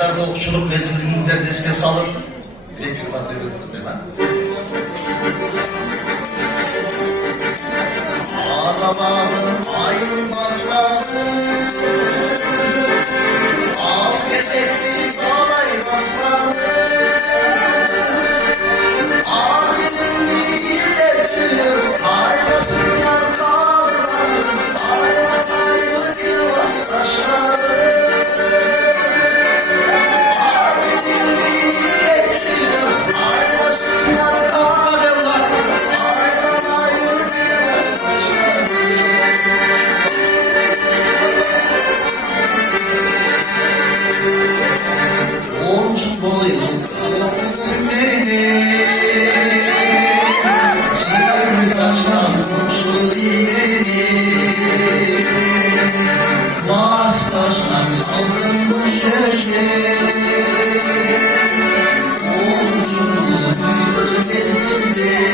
miktarda okçuluk ve zihnimizleri riske salıp elektrik maddeyi öğrettim hemen. Arabanın ayın başladı, afiyet etti kolay başladı. Abinin bir de çığır, kaynasınlar kavlar, ayla ayla yılas taşları. Abinin bir de çığır, kaynasınlar kavlar, ayla ayla yılas taşları. Omzum boyum kaldım beni, ciğerimi taşlanmıştı ileri. Mars taşlar salınmış köşe, omzumda büyüdü gezdim.